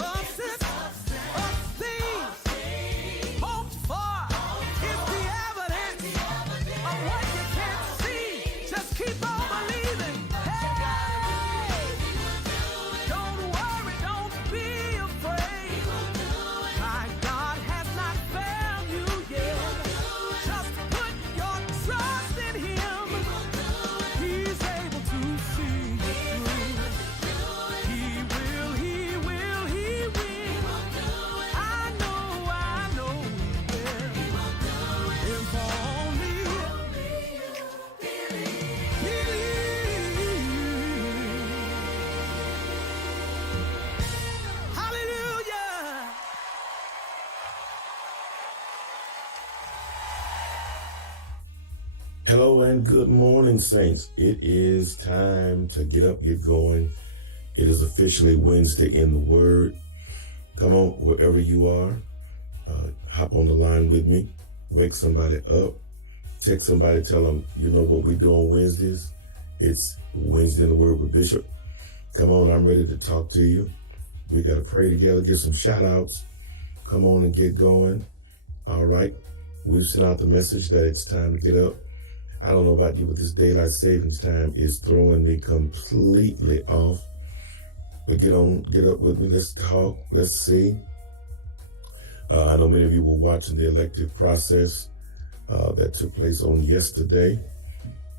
substance of things hoped for. It's the evidence of what you can't see. Just keep on believing. Hey, don't worry, don't be afraid. My God has not failed you yet. Just put your trust in Him. He's able to see you through. He will, He will, He will. I know He will. If only believe. Hallelujah. Hello and good morning, saints. It is time to get up, get going. It is officially Wednesday in the Word. Come on, wherever you are, hop on the line with me. Wake somebody up. Text somebody, tell them, you know what we do on Wednesdays? It's Wednesday in the Word with Bishop. Come on, I'm ready to talk to you. We got to pray together, get some shout outs. Come on and get going. All right. We've sent out the message that it's time to get up. I don't know about you, but this daylight savings time is throwing me completely off. But get up with me. Let's talk. Let's see. I know many of you were watching the elective process that took place on yesterday,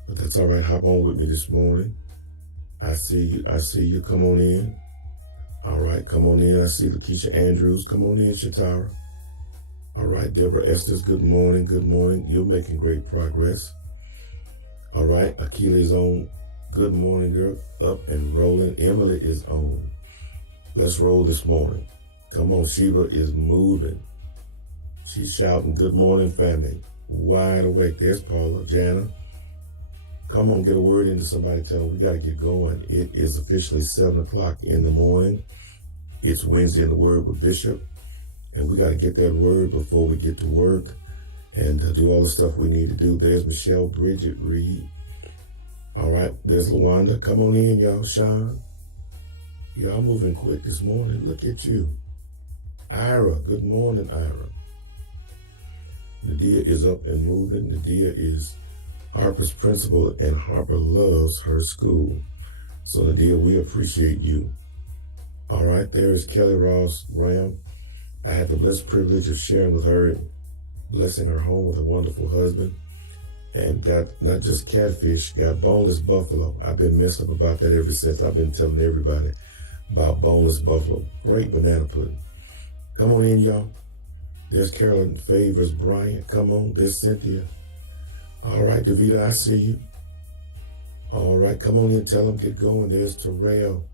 but that's all right. Hop on with me this morning. I see you. I see you. Come on in. All right, come on in. I see Lakeisha Andrews. Come on in, Shatara. All right, Deborah Estes. Good morning. Good morning. You're making great progress. All right, Akila is on. Good morning, girl. Up and rolling. Emily is on. Let's roll this morning. Come on, Sheba is moving. She's shouting, good morning, family. Wide awake. There's Paula, Jana. Come on, get a word into somebody. Tell them we got to get going. It is officially 7 o'clock in the morning. It's Wednesday in the Word with Bishop. And we got to get that word before we get to work and do all the stuff we need to do. There's Michelle Bridget Reed. All right, there's Lawanda. Come on in, y'all. Sean. Y'all moving quick this morning. Look at you. Ira. Good morning, Ira. Nadia is up and moving. Nadia is Harper's principal, and Harper loves her school. So, Nadia, we appreciate you. All right, there is Kelly Ross Graham. I had the blessed privilege of sharing with her, blessing her home with a wonderful husband, and got not just catfish, got boneless buffalo. I've been messed up about that ever since. I've been telling everybody about boneless buffalo. Great banana pudding. Come on in, y'all. There's Carolyn Favors Bryant. Come on. There's Cynthia. All right, Davita, I see you. All right, come on in. Tell them get going. There's Terrell.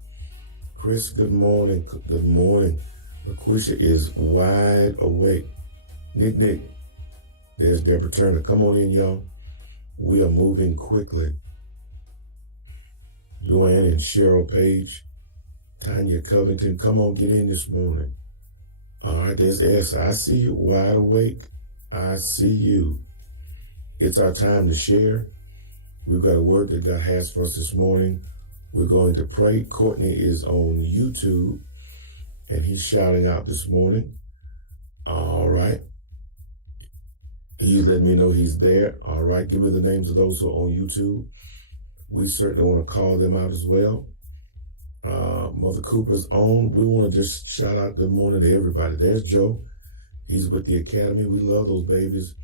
Chris, good morning. Good morning. LaQuisha is wide awake. Nick. There's Deborah Turner. Come on in, y'all. We are moving quickly. Luann and Cheryl Page. Tanya Covington. Come on, get in this morning. All right, there's Esther. I see you. Wide awake. I see you. It's our time to share. We've got a word that God has for us this morning. We're going to pray. Courtney is on YouTube, and he's shouting out this morning. All right. He's letting me know he's there. All right. Give me the names of those who are on YouTube. We certainly want to call them out as well. Mother Cooper's on. We want to just shout out good morning to everybody. There's Joe. He's with the Academy. We love those babies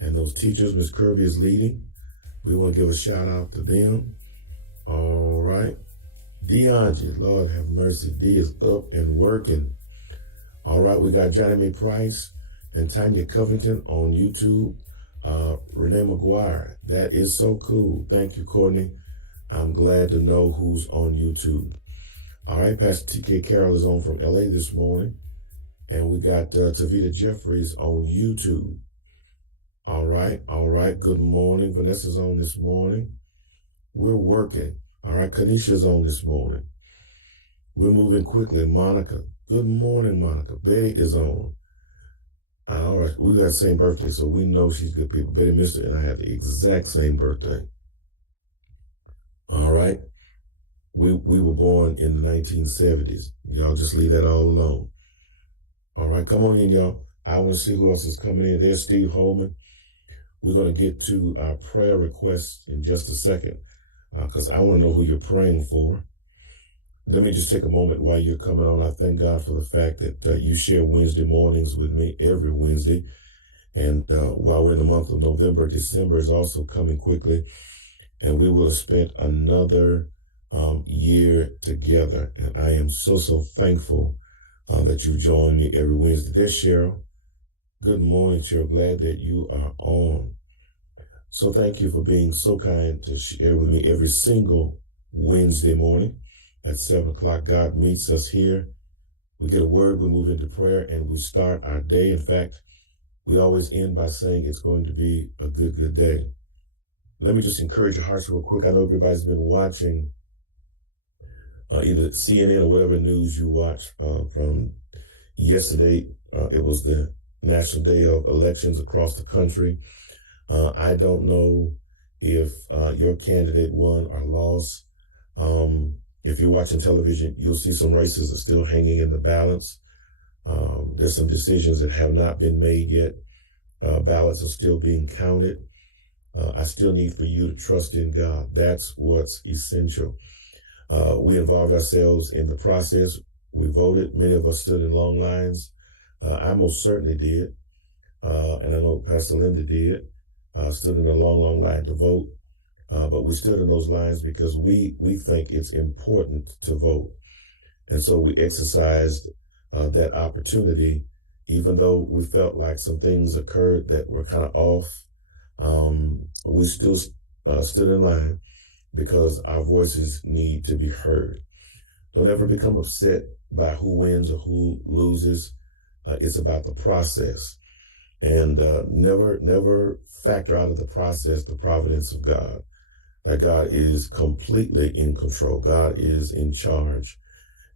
and those teachers. Miss Kirby is leading. We want to give a shout out to them. All right. DeAndre, Lord have mercy. D is up and working. All right. We got Johnny Mae Price and Tanya Covington on YouTube. Renee McGuire. That is so cool. Thank you, Courtney. I'm glad to know who's on YouTube. All right. Pastor TK Carroll is on from LA this morning. And we got Tavita Jeffries on YouTube. All right. All right. Good morning. Vanessa's on this morning. We're working. All right. Kanisha's on this morning. We're moving quickly. Monica. Good morning, Monica. Betty is on. All right. We got the same birthday, so we know she's good people. Betty Mister and I have the exact same birthday. All right. We were born in the 1970s. Y'all just leave that all alone. All right, come on in, y'all. I want to see who else is coming in. There's Steve Holman. We're going to get to our prayer requests in just a second because I want to know who you're praying for. Let me just take a moment while you're coming on. I thank God for the fact that you share Wednesday mornings with me every Wednesday. And while we're in the month of November, December is also coming quickly. And we will have spent another year together. And I am so thankful that you join me every Wednesday. There's Cheryl. Good morning, Cheryl. Glad that you are on. So thank you for being so kind to share with me every single Wednesday morning at 7 o'clock. God meets us here. We get a word, we move into prayer, and we start our day. In fact, we always end by saying it's going to be a good day. Let me just encourage your hearts real quick. I know everybody's been watching either CNN or whatever news you watch from yesterday. It was the National Day of Elections across the country. I don't know if your candidate won or lost. If you're watching television, you'll see some races are still hanging in the balance. There's some decisions that have not been made yet. Ballots are still being counted. I still need for you to trust in God. That's what's essential. We involved ourselves in the process. We voted. Many of us stood in long lines. I most certainly did. And I know Pastor Linda did. Stood in a long line to vote. But we stood in those lines because we think it's important to vote. And so we exercised that opportunity, even though we felt like some things occurred that were kind of off. We still stood in line because our voices need to be heard. Don't ever become upset by who wins or who loses. It's about the process. And never factor out of the process the providence of God. That God is completely in control. God is in charge.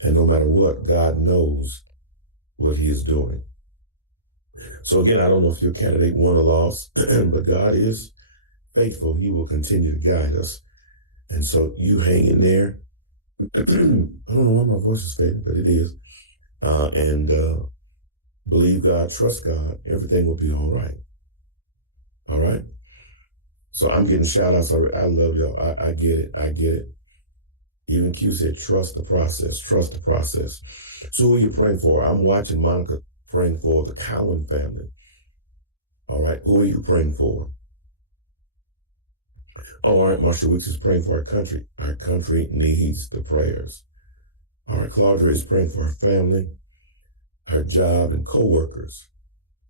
And no matter what, God knows what he is doing. So again, I don't know if your candidate won or lost, but God is faithful. He will continue to guide us. And so you hang in there. I don't know why my voice is fading, but it is. And believe God, trust God. Everything will be all right. All right? So I'm getting shout outs. I love y'all. I get it. I get it. Even Q said, trust the process. Trust the process. So who are you praying for? I'm watching Monica praying for the Cowan family. All right. Who are you praying for? Oh, all right. Marshall Weeks is praying for our country. Our country needs the prayers. All right. Claudia is praying for her family, her job, and co-workers.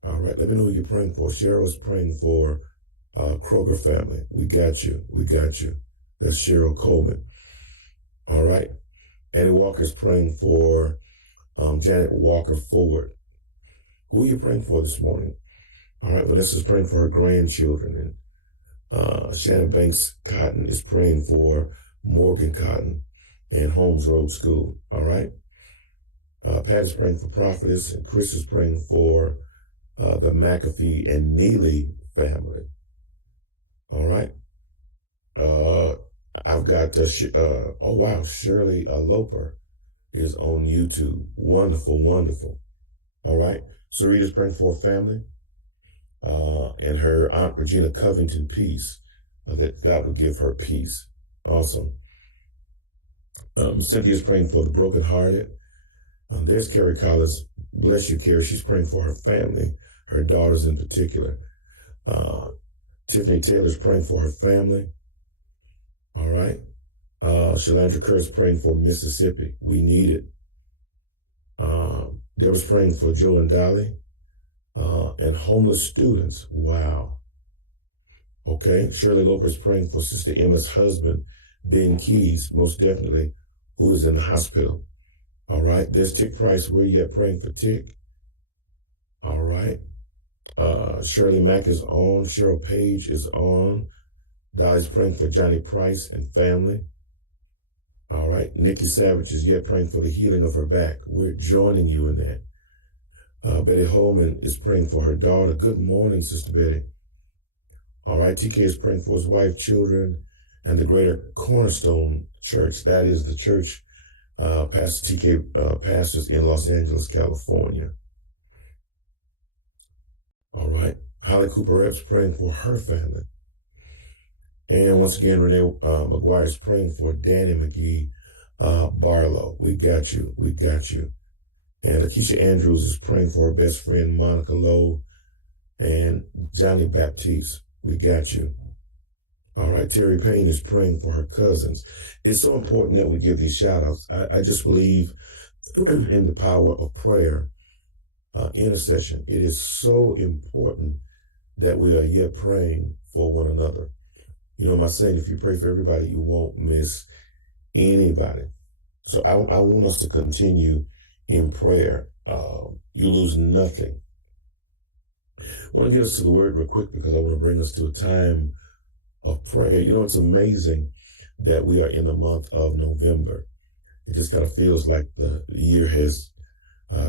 All right. Let me know who you're praying for. Cheryl is praying for Kroger family. We got you. We got you. That's Cheryl Coleman. All right. Annie Walker's praying for Janet Walker Ford. Who are you praying for this morning? All right. Vanessa's praying for her grandchildren. And Shannon Banks Cotton is praying for Morgan Cotton and Holmes Road School. All right. Pat is praying for Prophetess, and Chris is praying for the McAfee and Neely family. All right. I've got, oh wow, Shirley Loper is on YouTube. Wonderful, wonderful. All right. Sarita's praying for her family and her Aunt Regina Covington peace, that God would give her peace. Awesome. Cynthia's praying for the brokenhearted. There's Carrie Collins. Bless you, Carrie. She's praying for her family, her daughters in particular. Tiffany Taylor's praying for her family. All right. Shalandra Kerr's praying for Mississippi. We need it. Deborah's praying for Joe and Dolly and homeless students. Wow. Okay. Shirley Loper's praying for Sister Emma's husband, Ben Keys, most definitely, who is in the hospital. All right. There's Tick Price. Where you at praying for Tick? All right. Shirley Mack is on. Cheryl Page is on. Dolly's praying for Johnny Price and family. All right. Nikki Savage is yet praying for the healing of her back. We're joining you in that. Betty Holman is praying for her daughter. Good morning, Sister Betty. All right. TK is praying for his wife, children, and the Greater Cornerstone Church. That is the church Pastor TK pastors in Los Angeles, California. All right. Holly Cooper Epps praying for her family. And once again, Renee McGuire is praying for Danny McGee Barlow. We got you. We got you. And Lakeisha Andrews is praying for her best friend, Monica Lowe, and Johnny Baptiste. We got you. All right. Terry Payne is praying for her cousins. It's so important that we give these shout outs. I just believe in the power of prayer, intercession. It is so important that we are yet praying for one another. You know my saying, if you pray for everybody, you won't miss anybody. So I want us to continue in prayer. You lose nothing. I want to get us to the word real quick because I want to bring us to a time of prayer. You know, it's amazing that we are in the month of November. It just kind of feels like the year has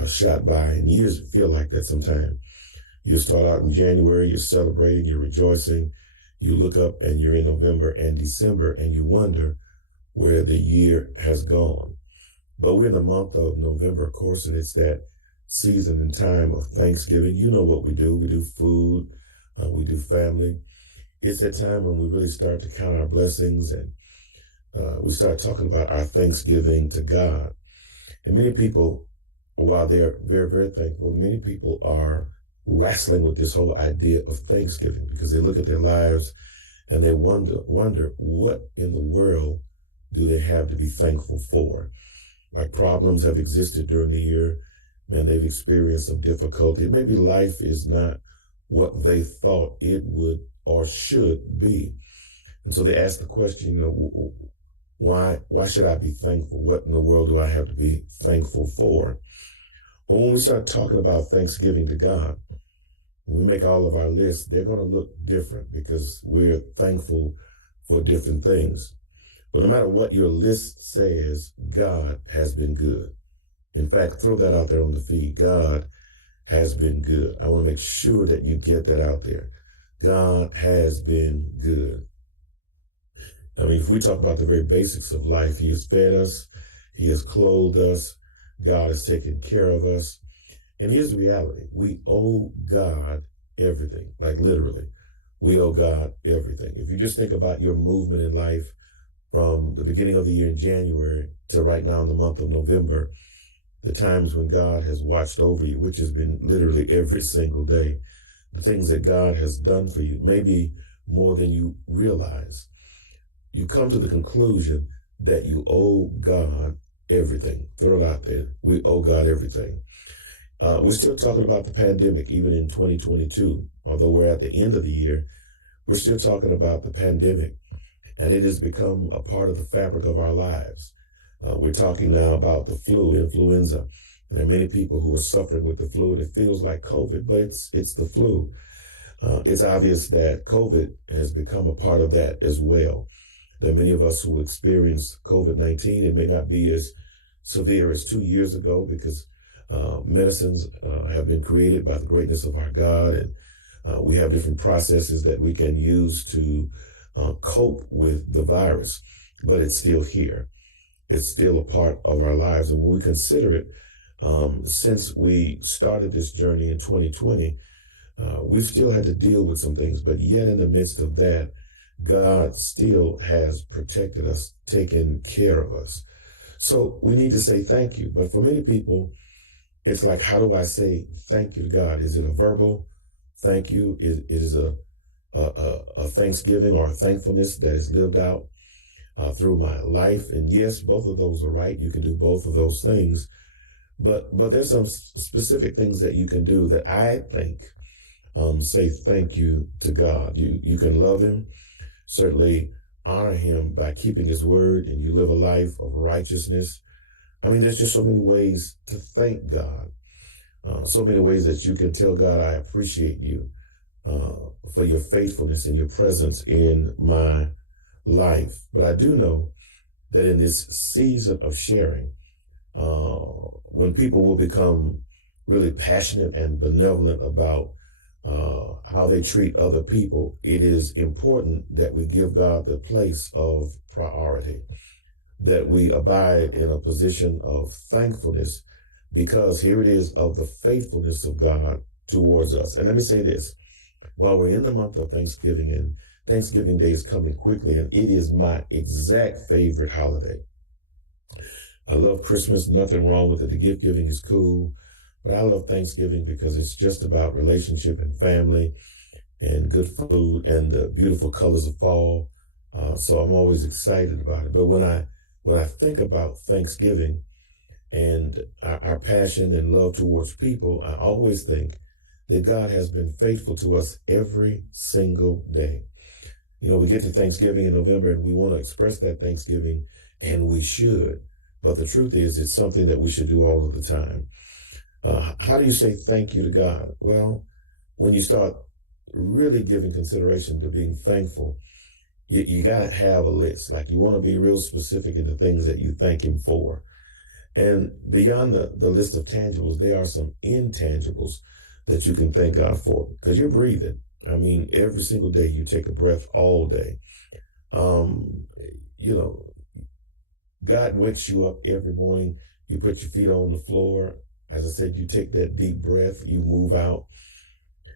shot by, and years feel like that sometimes. You start out in January, you're celebrating, you're rejoicing. You look up and you're in November and December and you wonder where the year has gone. But we're in the month of November, of course, and it's that season and time of Thanksgiving. You know what we do. We do food. We do family. It's that time when we really start to count our blessings and we start talking about our thanksgiving to God. And many people, while they are very, very thankful, many people are wrestling with this whole idea of Thanksgiving because they look at their lives and they wonder what in the world do they have to be thankful for? Like problems have existed during the year and they've experienced some difficulty. Maybe life is not what they thought it would or should be. And so they ask the question, you know, why should I be thankful? What in the world do I have to be thankful for? Well, when we start talking about Thanksgiving to God, when we make all of our lists, they're going to look different because we're thankful for different things. But no matter what your list says, God has been good. In fact, throw that out there on the feed. God has been good. I want to make sure that you get that out there. God has been good. I mean, if we talk about the very basics of life, He has fed us. He has clothed us. God has taken care of us. And here's the reality. We owe God everything, like literally. We owe God everything. If you just think about your movement in life from the beginning of the year in January to right now in the month of November, the times when God has watched over you, which has been literally every single day, the things that God has done for you, maybe more than you realize, you come to the conclusion that you owe God everything. Throw it out there. We owe God everything. We're still talking about the pandemic, even in 2022. Although we're at the end of the year, we're still talking about the pandemic, and it has become a part of the fabric of our lives. We're talking now about the flu, influenza. And there are many people who are suffering with the flu, and it feels like COVID, but it's the flu. It's obvious that COVID has become a part of that as well. There are many of us who experienced COVID-19. It may not be as severe as 2 years ago because medicines have been created by the greatness of our God, and we have different processes that we can use to cope with the virus, but it's still here. It's still a part of our lives. And when we consider it, since we started this journey in 2020, we've still had to deal with some things, but yet in the midst of that, God still has protected us, taken care of us. So we need to say thank you. But for many people, it's like, how do I say thank you to God? Is it a verbal thank you? It is a thanksgiving or a thankfulness that is lived out through my life. And yes, both of those are right. You can do both of those things. But there's some specific things that you can do that I think say thank you to God. You can love Him, certainly honor Him by keeping His word, and you live a life of righteousness. I mean, there's just so many ways to thank God, so many ways that you can tell God, I appreciate you for your faithfulness and your presence in my life. But I do know that in this season of sharing, when people will become really passionate and benevolent about how they treat other people, it is important that we give God the place of priority, that we abide in a position of thankfulness, because here it is of the faithfulness of God towards us. And let me say this, while we're in the month of Thanksgiving, and Thanksgiving Day is coming quickly, and it is my exact favorite holiday. I love Christmas, nothing wrong with it. The gift giving is cool, but I love Thanksgiving because it's just about relationship and family and good food and the beautiful colors of fall. So I'm always excited about it. But when I think about Thanksgiving and our passion and love towards people, I always think that God has been faithful to us every single day. You know, we get to Thanksgiving in November and we want to express that Thanksgiving, and we should. But the truth is, it's something that we should do all of the time. How do you say thank you to God? Well, when you start really giving consideration to being thankful, you got to have a list. Like, you want to be real specific in the things that you thank him for. And beyond the list of tangibles, there are some intangibles that you can thank God for, because you're breathing. I mean, every single day you take a breath all day. You know, God wakes you up every morning. You put your feet on the floor. As I said, you take that deep breath, you move out.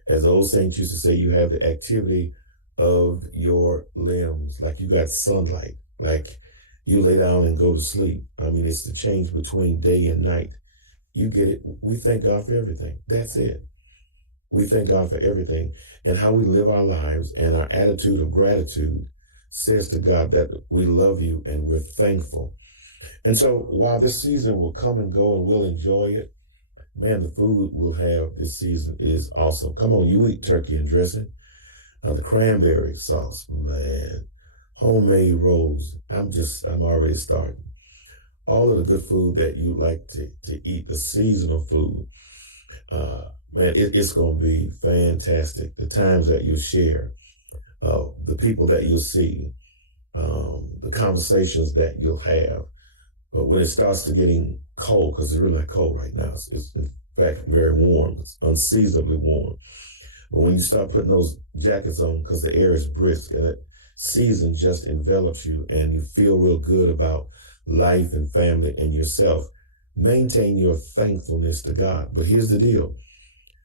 As the old saints used to say, you have the activity of your limbs, like you got sunlight, like you lay down and go to sleep. I mean, it's the change between day and night. You get it. We thank God for everything. That's it. We thank God for everything, and how we live our lives, and our attitude of gratitude says to God that we love you and we're thankful. And so while this season will come and go and we'll enjoy it, man, the food we'll have this season is awesome. Come on, you eat turkey and dressing. The cranberry sauce, man, homemade rolls. I'm already starting. All of the good food that you like to eat, the seasonal food. Man, it's going to be fantastic. The times that you share, the people that you'll see, the conversations that you'll have. But when it starts to getting cold, because it's really not cold right now, it's in fact very warm. It's unseasonably warm. But when you start putting those jackets on, because the air is brisk and that season just envelops you and you feel real good about life and family and yourself, maintain your thankfulness to God. But here's the deal.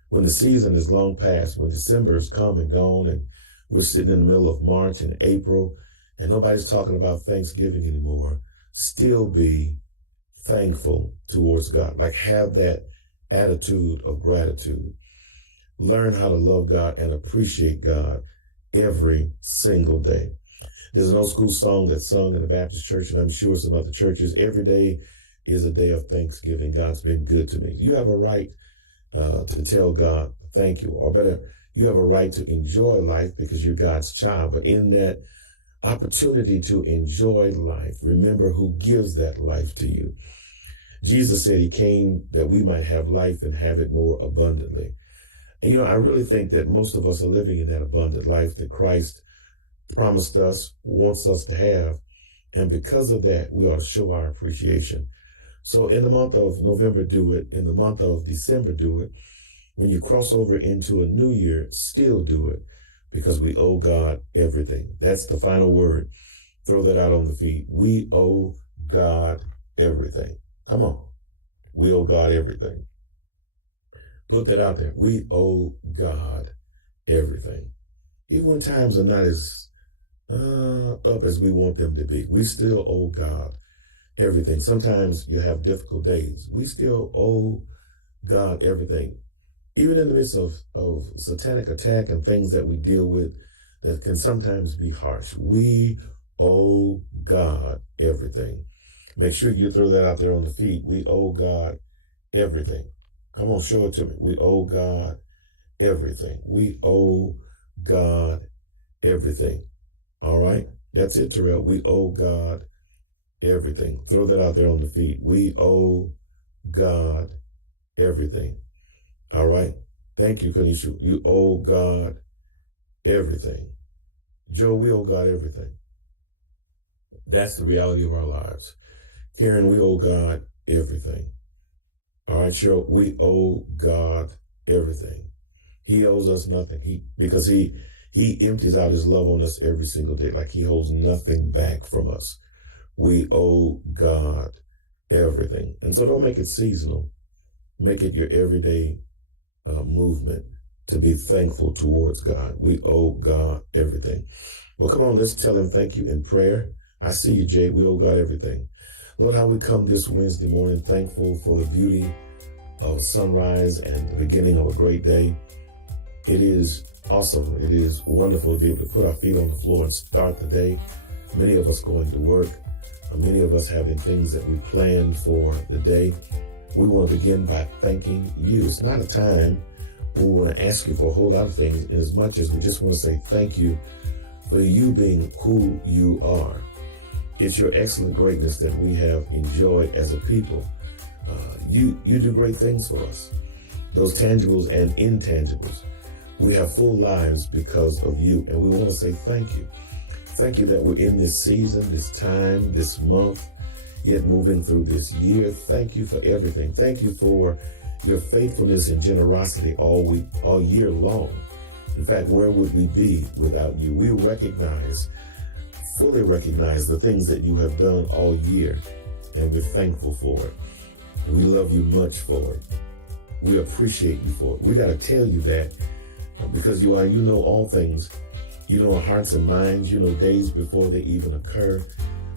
When the season is long past, when December is come and gone, and we're sitting in the middle of March and April, and nobody's talking about Thanksgiving anymore, still be thankful towards God. Like, have that attitude of gratitude. Learn how to love God and appreciate God every single day. There's an old school song that's sung in the Baptist church, and I'm sure some other churches. Every day is a day of Thanksgiving. God's been good to me. You have a right to tell God thank you, or better, you have a right to enjoy life because you're God's child. But in that opportunity to enjoy life, remember who gives that life to you. Jesus said he came that we might have life and have it more abundantly. And, you know, I really think that most of us are living in that abundant life that Christ promised us, wants us to have. And because of that, we ought to show our appreciation. So in the month of November, do it. In the month of December, do it. When you cross over into a new year, still do it, because we owe God everything. That's the final word. Throw that out on the feed. We owe God everything. Come on. We owe God everything. Put that out there. We owe God everything. Even when times are not as up as we want them to be, we still owe God everything. Sometimes you have difficult days. We still owe God everything. Even in the midst of satanic attack and things that we deal with that can sometimes be harsh, we owe God everything. Make sure you throw that out there on the feed. We owe God everything. Come on, show it to me. We owe God everything. We owe God everything. All right? That's it, Terrell. We owe God everything. Throw that out there on the feed. We owe God everything. All right? Thank you, Kanisha. You owe God everything. Joe, we owe God everything. That's the reality of our lives. Karen, we owe God everything. All right, Cheryl, we owe God everything. He owes us nothing. Because he empties out his love on us every single day. Like he holds nothing back from us. We owe God everything. And so don't make it seasonal. Make it your everyday movement to be thankful towards God. We owe God everything. Well, come on, let's tell him thank you in prayer. I see you, Jay. We owe God everything. Lord, how we come this Wednesday morning thankful for the beauty of sunrise and the beginning of a great day. It is awesome. It is wonderful to be able to put our feet on the floor and start the day. Many of us going to work. Many of us having things that we planned for the day. We want to begin by thanking you. It's not a time when we want to ask you for a whole lot of things, as much as we just want to say thank you for you being who you are. It's your excellent greatness that we have enjoyed as a people. You do great things for us, those tangibles and intangibles. We have full lives because of you, and we want to say thank you. Thank you that we're in this season, this time, this month, yet moving through this year. Thank you for everything. Thank you for your faithfulness and generosity all year long. In fact, where would we be without you? We fully recognize the things that you have done all year, and we're thankful for it. And we love you much for it. We appreciate you for it. We got to tell you that because you know all things. You know our hearts and minds. You know days before they even occur.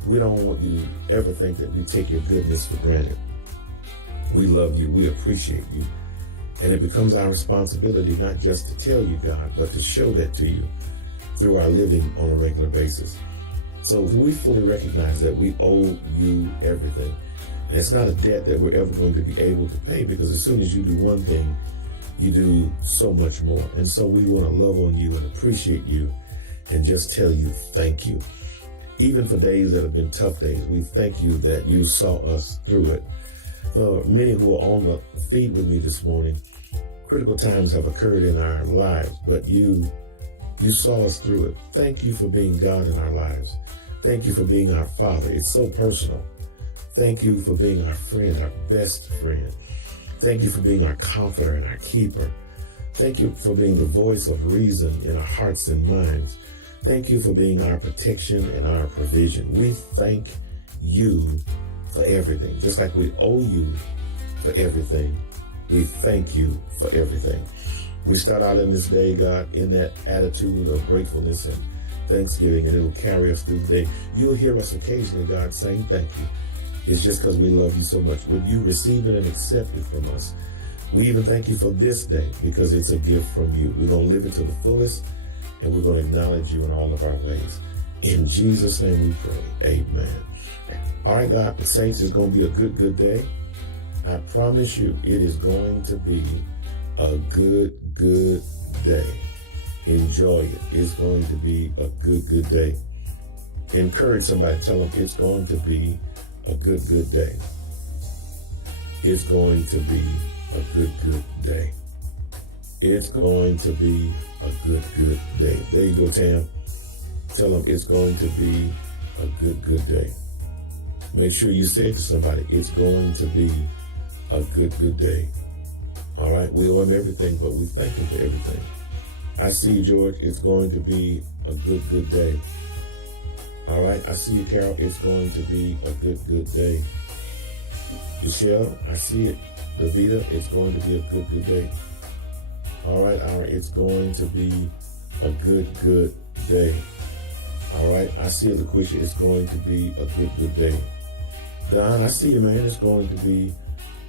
We don't want you to ever think that we take your goodness for granted. We love you. We appreciate you. And it becomes our responsibility not just to tell you, God, but to show that to you through our living on a regular basis. So we fully recognize that we owe you everything. And it's not a debt that we're ever going to be able to pay, because as soon as you do one thing, you do so much more. And so we want to love on you and appreciate you and just tell you thank you. Even for days that have been tough days, we thank you that you saw us through it. For many who are on the feed with me this morning, critical times have occurred in our lives, but you saw us through it. Thank you for being God in our lives. Thank you for being our Father. It's so personal. Thank you for being our friend, our best friend. Thank you for being our comforter and our keeper. Thank you for being the voice of reason in our hearts and minds. Thank you for being our protection and our provision. We thank you for everything. Just like we owe you for everything, we thank you for everything. We start out in this day, God, in that attitude of gratefulness and thanksgiving, and it'll carry us through the day. You'll hear us occasionally, God, saying thank you. It's just because we love you so much. Would you receive it and accept it from us? We even thank you for this day because it's a gift from you. We're going to live it to the fullest, and we're going to acknowledge you in all of our ways. In Jesus' name we pray. Amen. All right, God, the saints, is going to be a good day. I promise you it is going to be a good day. Enjoy it. It's going to be a good day. Encourage somebody. Tell them it's going to be a good day. It's going to be a good day. It's going to be a good day. There you go, Tam. Tell them it's going to be a good day. Make sure you say to somebody, it's going to be a good day. All right, we owe him everything, but we thank him for everything. I see you, George. It's going to be a good day. All right, I see you, Carol. It's going to be a good day. Michelle, I see it. Davita, it's going to be a good day. All right, it's going to be a good day. All right, I see it, LaQuisha. It's going to be a good day. Don, I see you, man. It's going to be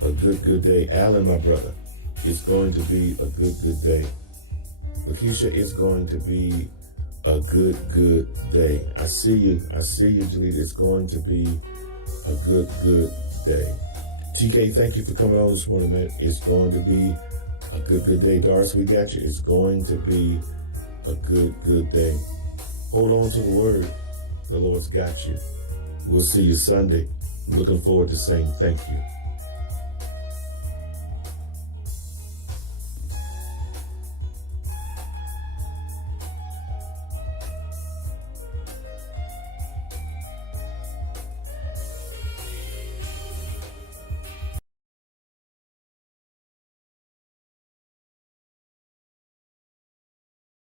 a good day. Alan, my brother, it's going to be a good day. Lakeisha, it's going to be a good day. I see you, Jalita. It's going to be a good day. TK, thank you for coming on this morning, man. It's going to be a good day. Doris, we got you. It's going to be a good day. Hold on to the word. The Lord's got you. We'll see you Sunday. Looking forward to saying thank you.